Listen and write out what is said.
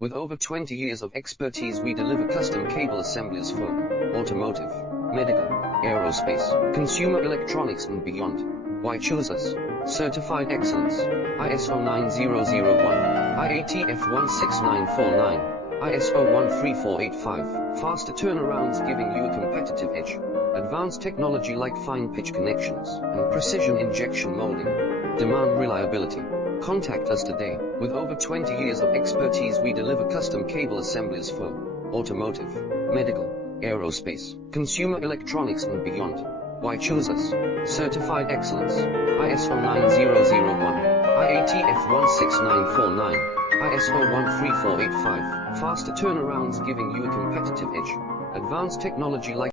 With over 20 years of expertise, we deliver custom cable assemblies for automotive, medical, aerospace, consumer electronics and beyond. Why choose us? Certified excellence, ISO 9001, IATF 16949, ISO 13485, faster turnarounds giving you a competitive edge. Advanced technology like fine pitch connections and precision injection molding. Demand reliability. Contact us today. With over 20 years of expertise, we deliver custom cable assemblies for automotive, medical, aerospace, consumer electronics and beyond. Why choose us? Certified excellence, ISO 9001, IATF 16949, ISO 13485, faster turnarounds giving you a competitive edge. Advanced technology like